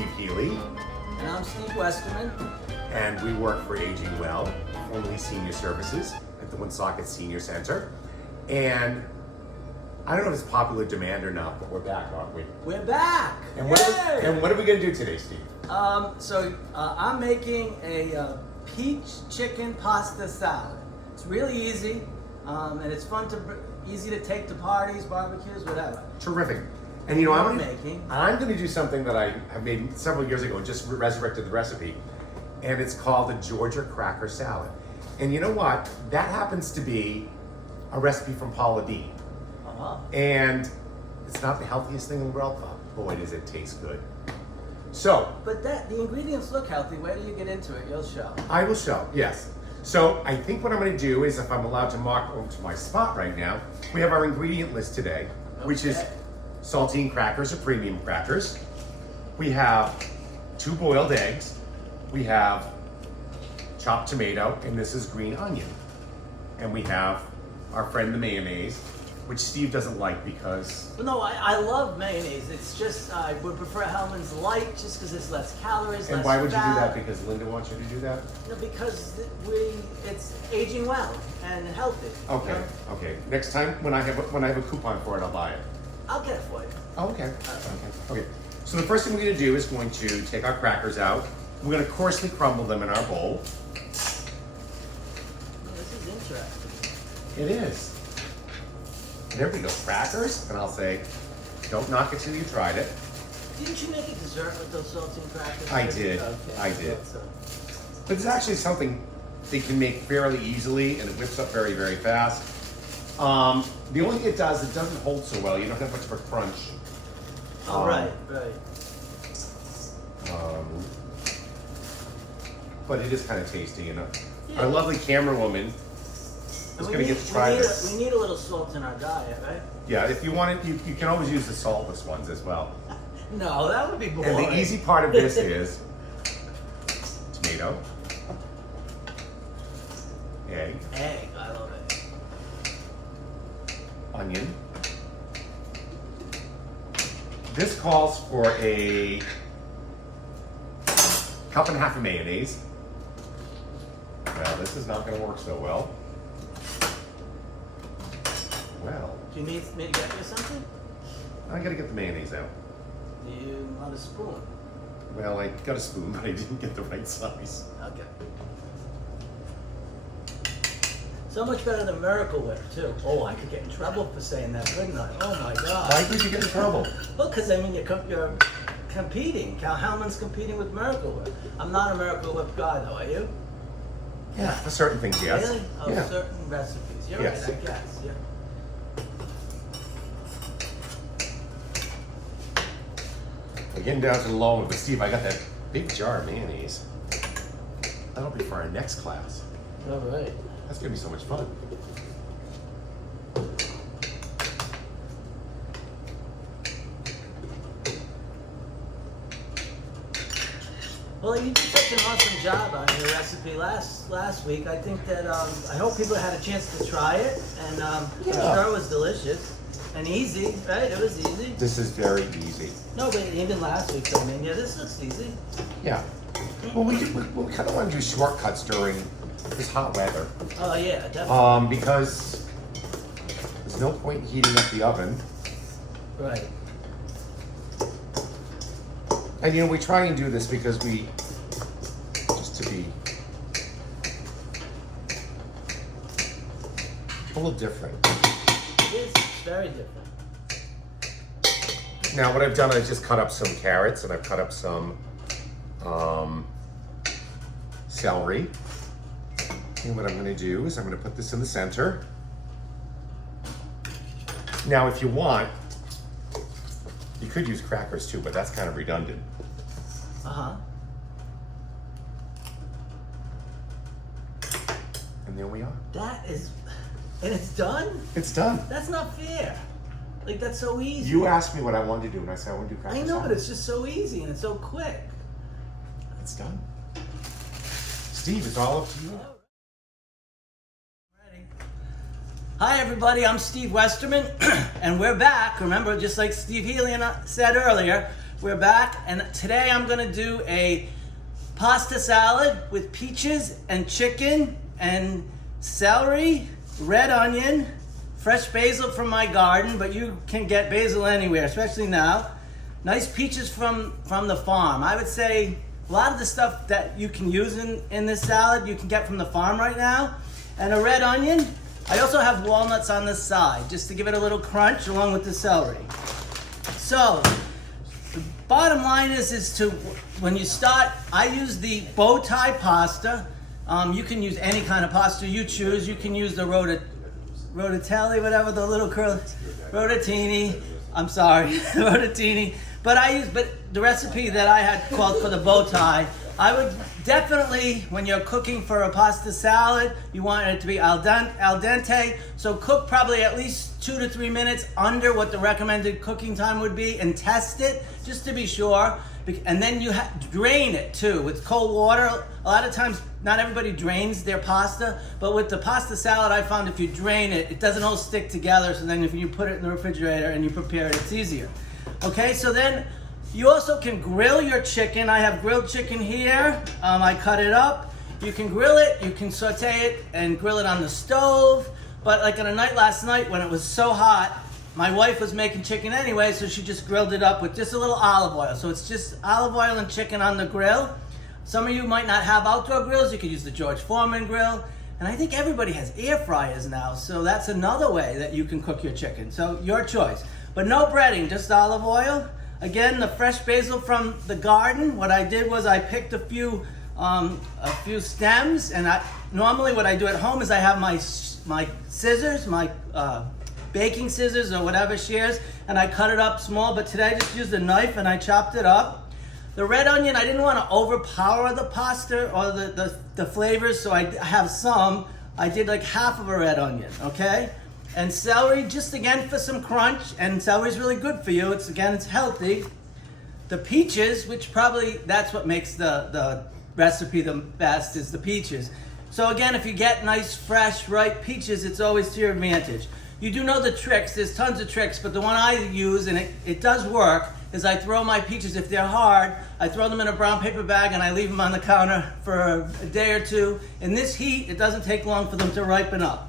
Steve Healy. And I'm Steve Westerman. And we work for Aging Well, formerly Senior Services at the Woonsocket Senior Center. And I don't know if it's popular demand or not, but we're back, aren't we? We're back! And what are we going to do today, Steve? I'm making a peach chicken pasta salad. It's really easy, and it's easy to take to parties, barbecues, whatever. Terrific. And you know, I'm going to do something that I have made several years ago and just resurrected the recipe. And it's called a Georgia cracker salad. And you know what? That happens to be a recipe from Paula Deen. Uh-huh. And it's not the healthiest thing in the world, but boy, does it taste good. So. But the ingredients look healthy. Where do you get into it? You'll show. I will show, yes. So I think what I'm going to do is, if I'm allowed to mark over to my spot right now, we have our ingredient list today, which is saltine crackers or premium crackers. We have 2 boiled eggs. We have chopped tomato, and this is green onion. And we have our friend the mayonnaise, which Steve doesn't like because... Well, no, I love mayonnaise. It's just, I would prefer Hellmann's Light just because it's less calories, And less why would fat. you do that? Because Linda wants you to do that? No, because it's aging well and healthy. Okay, You know? okay. Next time when I have a coupon for it, I'll buy it. I'll get it for you. Oh, okay. Okay. So the first thing we're going to do is going to take our crackers out. We're going to coarsely crumble them in our bowl. This is interesting. It is. There we go, crackers. And I'll say, don't knock it till you tried it. Didn't you make a dessert with those saltine crackers? I did. Okay. I did. So. But it's actually something they can make fairly easily, and it whips up very, very fast. The only thing it does, it doesn't hold so well. You don't have much of a crunch. Right. But it is kind of tasty, you know. Yeah. Our lovely camera woman is going to get to try this. We need a little salt in our diet, right? Yeah, if you want it, you can always use the saltless ones as well. No, that would be boring. And the easy part of this is tomato, egg, I love it. onion. This calls for a 1.5 cups of mayonnaise. Well, this is not going to work so well. Well, Do you need me to get you something? I got to get the mayonnaise out. Do you want a spoon? Well, I got a spoon, but I didn't get the right size. Okay. So much better than Miracle Whip, too. Oh, I could get in trouble for saying that, couldn't I? Oh my God. Why could you get in trouble? Well, because I mean you're competing. Cal Hellmann's competing with Miracle Whip. I'm not a Miracle Whip guy, though. Are you? Yeah, for certain things, yes. Really? Oh, Yeah. certain recipes. You're Yes. right, I guess. Yeah. We're getting down to the low, but Steve, I got that big jar of mayonnaise. That'll be for our next class. All right. That's gonna be so much fun. Well, you did such an awesome job on your recipe last week. I think that I hope people had a chance to try it, and I'm sure it was delicious and easy, right? It was easy. This is very easy. No, but even last week, I mean, yeah, this looks easy. Yeah. Well, we kind of want to do shortcuts during this hot weather. Oh yeah, definitely. Because there's no point in heating up the oven. Right. And you know, we try and do this because just to be a little different. It is very different. Now what I've done, I've just cut up some carrots and I've cut up some celery. And what I'm gonna do is I'm gonna put this in the center. Now if you want, you could use crackers too, but that's kind of redundant. Uh-huh. And there we are. And it's done? It's done. That's not fair. Like, that's so easy. You asked me what I wanted to do, and I said I want to do crackers. I know, but it's just so easy and it's so quick. It's done. Steve, it's all up to you. Ready. Hi everybody, I'm Steve Westerman, and we're back. Remember, just like Steve Healy said earlier, we're back, and today I'm gonna do a pasta salad with peaches and chicken and celery, red onion, fresh basil from my garden, but you can get basil anywhere, especially now. Nice peaches from the farm. I would say a lot of the stuff that you can use in this salad you can get from the farm right now. And a red onion. I also have walnuts on the side, just to give it a little crunch along with the celery. So, the bottom line is to, when you start, I use the bow tie pasta. You can use any kind of pasta you choose. You can use the rotatelli, whatever, the little curly, rotatini. I'm sorry, rotatini. But the recipe that I had called for the bow tie, I would definitely, when you're cooking for a pasta salad, you want it to be al dente. So cook probably at least 2 to 3 minutes under what the recommended cooking time would be, and test it just to be sure. And then you drain it too with cold water. A lot of times, not everybody drains their pasta, but with the pasta salad, I found if you drain it, it doesn't all stick together. So then if you put it in the refrigerator and you prepare it, it's easier. Okay, so then you also can grill your chicken. I have grilled chicken here. I cut it up. You can grill it, you can saute it and grill it on the stove. But like on a night last night when it was so hot, my wife was making chicken anyway, so she just grilled it up with just a little olive oil. So it's just olive oil and chicken on the grill. Some of you might not have outdoor grills. You could use the George Foreman grill. And I think everybody has air fryers now, so that's another way that you can cook your chicken. So your choice. But no breading, just olive oil. Again, the fresh basil from the garden. What I did was I picked a few stems, and normally what I do at home is I have my scissors, my baking scissors or whatever shears, and I cut it up small. But today I just used a knife and I chopped it up. The red onion, I didn't want to overpower the pasta or the flavors, so I have some. I did like half of a red onion, okay? And celery, just again for some crunch, and celery's really good for you. It's healthy. The peaches, which probably that's what makes the recipe the best, is the peaches. So again, if you get nice, fresh, ripe peaches, it's always to your advantage. You do know the tricks, there's tons of tricks, but the one I use, and it does work, is I throw my peaches, if they're hard, I throw them in a brown paper bag and I leave them on the counter for a day or two. In this heat, it doesn't take long for them to ripen up.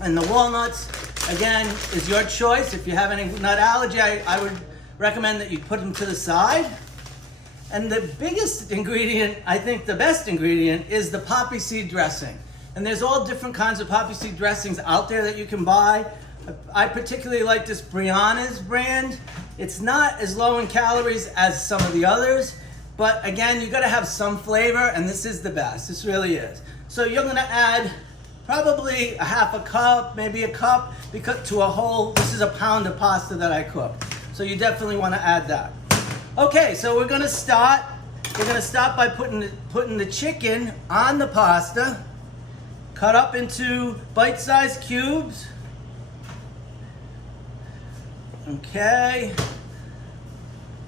And the walnuts, again, is your choice. If you have any nut allergy, I would recommend that you put them to the side. And the biggest ingredient, I think the best ingredient, is the poppy seed dressing. And there's all different kinds of poppy seed dressings out there that you can buy. I particularly like this Brianna's brand. It's not as low in calories as some of the others, but again, you gotta have some flavor, and this is the best. This really is. So you're gonna add probably a half a cup, maybe a cup, because this is a pound of pasta that I cooked. So you definitely want to add that. Okay, so we're gonna start by putting the chicken on the pasta, cut up into bite-sized cubes. Okay.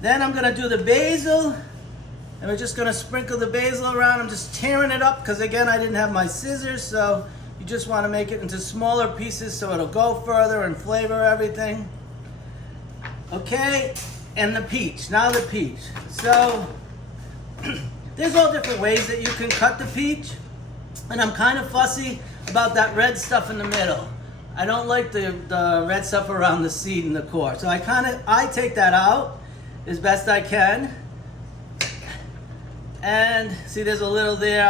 Then I'm gonna do the basil, and we're just gonna sprinkle the basil around. I'm just tearing it up because again, I didn't have my scissors, so you just want to make it into smaller pieces so it'll go further and flavor everything. Okay, and the peach. Now the peach. So there's all different ways that you can cut the peach, and I'm kind of fussy about that red stuff in the middle. I don't like the red stuff around the seed and the core. So I take that out as best I can. And see, there's a little there.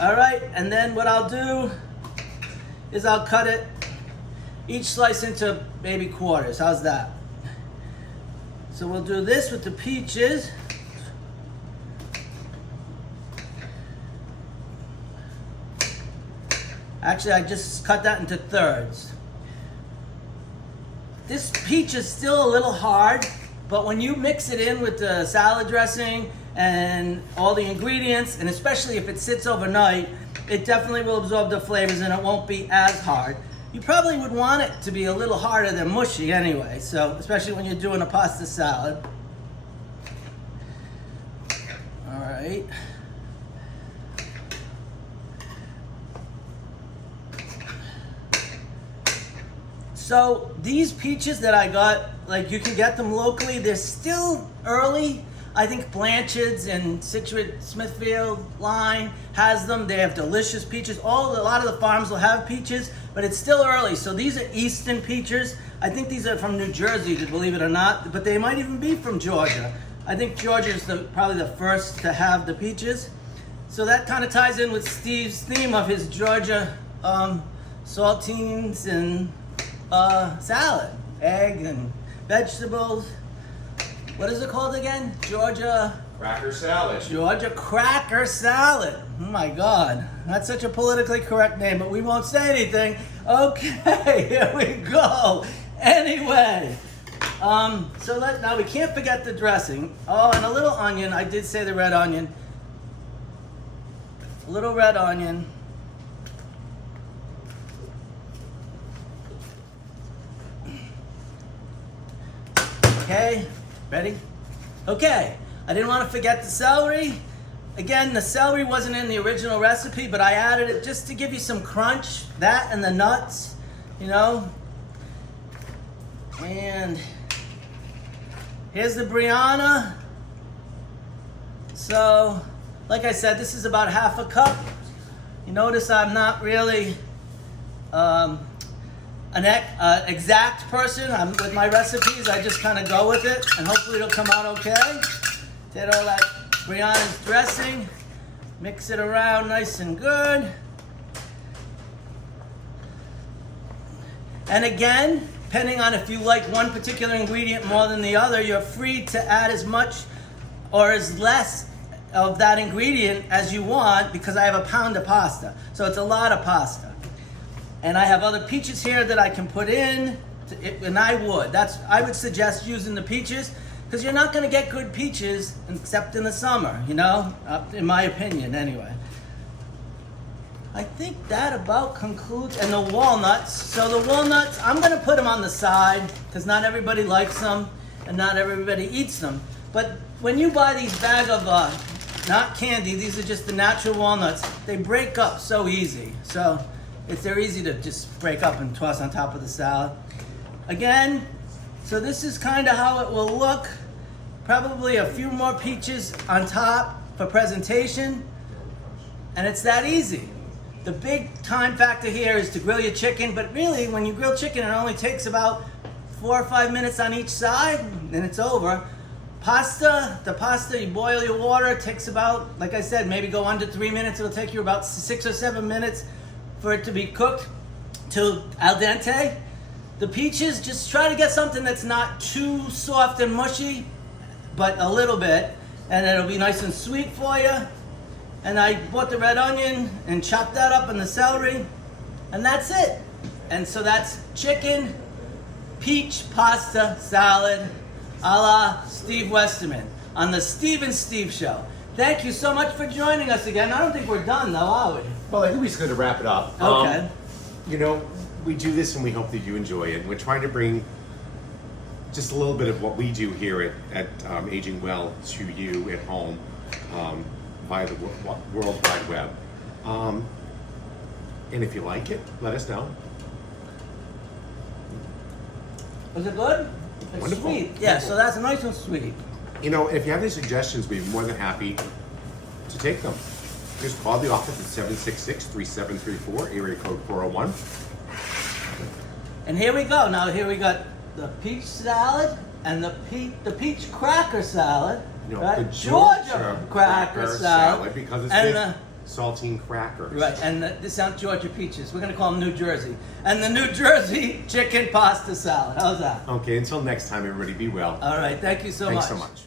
All right, and then what I'll do is I'll cut it, each slice into maybe quarters. How's that? So we'll do this with the peaches. Actually, I just cut that into thirds. This peach is still a little hard, but when you mix it in with the salad dressing and all the ingredients, and especially if it sits overnight, it definitely will absorb the flavors and it won't be as hard. You probably would want it to be a little harder than mushy anyway, so especially when you're doing a pasta salad. All right. So these peaches that I got like you can get them locally. They're still early. I think Blanchard's and Situate Smithfield line has them. They have delicious peaches. A lot of the farms will have peaches, but it's still early. So these are Eastern peaches. I think these are from New Jersey, believe it or not, but they might even be from Georgia. I think Georgia is probably the first to have the peaches. So that kind of ties in with Steve's theme of his Georgia saltines and salad, egg and vegetables. What is it called again? Georgia Cracker salad. Georgia cracker salad. Oh my God, that's such a politically correct name, but we won't say anything. Okay, here we go. Anyway, now we can't forget the dressing. Oh, and a little onion. I did say the red onion. A little red onion. Okay, ready? Okay, I didn't want to forget the celery. Again, the celery wasn't in the original recipe, but I added it just to give you some crunch. That and the nuts, you know. And here's the Brianna. So, like I said, this is about half a cup. You notice I'm not really an exact person. I'm with my recipes. I just kind of go with it, and hopefully it'll come out okay. Did all that Brianna's dressing. Mix it around nice and good. And again, depending on if you like one particular ingredient more than the other, you're free to add as much or as less of that ingredient as you want, because I have a pound of pasta. So it's a lot of pasta. And I have other peaches here that I can put in, and I would suggest using the peaches, because you're not going to get good peaches except in the summer, you know, in my opinion anyway. I think that about concludes, and the walnuts. So the walnuts, I'm going to put them on the side, because not everybody likes them, and not everybody eats them. But when you buy these bag of, not candy, these are just the natural walnuts, they break up so easy. So they're easy to just break up and toss on top of the salad. Again, so this is kind of how it will look. Probably a few more peaches on top for presentation. And it's that easy. The big time factor here is to grill your chicken, but really when you grill chicken, it only takes about 4 or 5 minutes on each side, and it's over. The pasta, you boil your water, it takes about, like I said, maybe go under 3 minutes. It'll take you about 6 or 7 minutes for it to be cooked to al dente. The peaches, just try to get something that's not too soft and mushy, but a little bit, and it'll be nice and sweet for you. And I bought the red onion and chopped that up in the celery, and that's it. And so that's chicken, peach pasta salad, a la Steve Westerman on the Steve and Steve Show. Thank you so much for joining us again. I don't think we're done though, are we? Well, I think we're just going to wrap it up. Okay. You know, we do this and we hope that you enjoy it. We're trying to bring just a little bit of what we do here at Aging Well to you at home via the World Wide Web. And if you like it, let us know. Was it good? It's Wonderful. sweet. Yeah, so that's nice and sweet. You know, if you have any suggestions, we'd be more than happy to take them. Just call the office at 766-3734, area code 401. And here we go. Now here we got the peach salad and the peach cracker salad. You know, right? the Georgia cracker salad. Because it's and with saltine crackers. Right, and this aren't Georgia peaches. We're going to call them New Jersey. And the New Jersey chicken pasta salad. How's that? Okay, until next time, everybody, be well. All right, thank you so much. Thanks so much.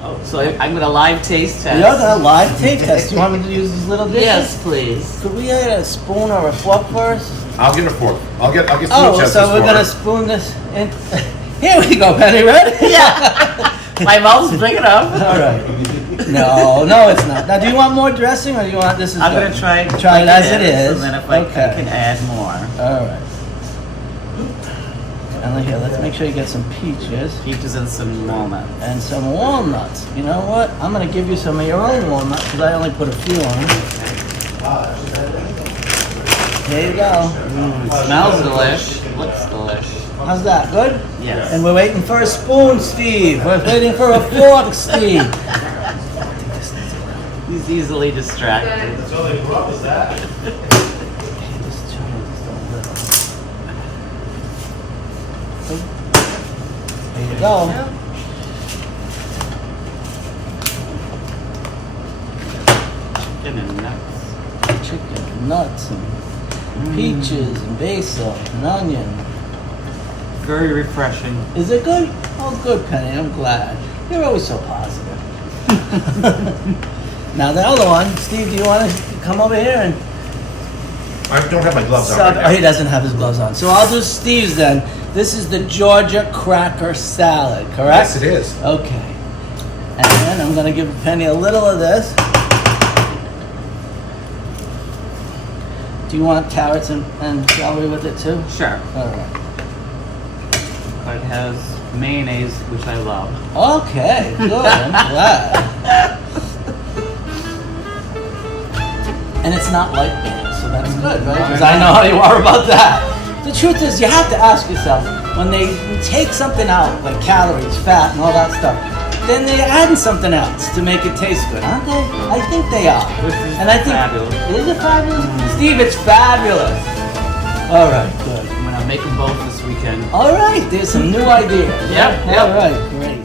Oh, so I'm gonna live taste test. You're going to live tape test. You want me to use these little dishes? Yes, please. Could we get a spoon or a fork first? I'll get a fork. I'll get some Oh, Chester's so we're fork. going to spoon this in. Here we go, Penny. Ready? Yeah. My mouth's big enough. All right. No, it's not. Now, do you want more dressing, or do you want this? I'm good? gonna try it as it is. and then if I Okay. can add more. All right. And here, let's make sure you get some peaches Peaches and some walnuts. and some walnuts. You know what? I'm gonna give you some of your own walnuts because I only put a few on. There you go. Smells delish. Looks delish. How's that? Good? Yes. And we're waiting for a spoon, Steve. We're waiting for a fork, Steve. He's easily distracted. That's all they brought was that. Just try just a little. There you go. Chicken and nuts. Chicken, nuts, and peaches, and basil, and onion. Very refreshing. Is it good? Oh, good, Penny. I'm glad. You're always so positive. Now the other one, Steve. Do you want to come over here and? I don't have my gloves on. Sub- Right oh, he now. doesn't have his gloves on. So I'll do Steve's then. This is the Georgia cracker salad, correct? Yes, it is. Okay. And then I'm gonna give Penny a little of this. Do you want carrots and celery with it too? Sure. All right. But it has mayonnaise, which I love. Okay, good. I'm glad. And it's not light mayonnaise, so that's good, right? Because I know how you are about that. The truth is, you have to ask yourself, when they take something out, like calories, fat, and all that stuff, then they're adding something else to make it taste good, aren't they? I think they are. This is And I think, fabulous. Is it fabulous? Steve, it's fabulous. All right, good. I'm gonna make them both this weekend. All right, there's some new ideas. Yep, All yep. right, great.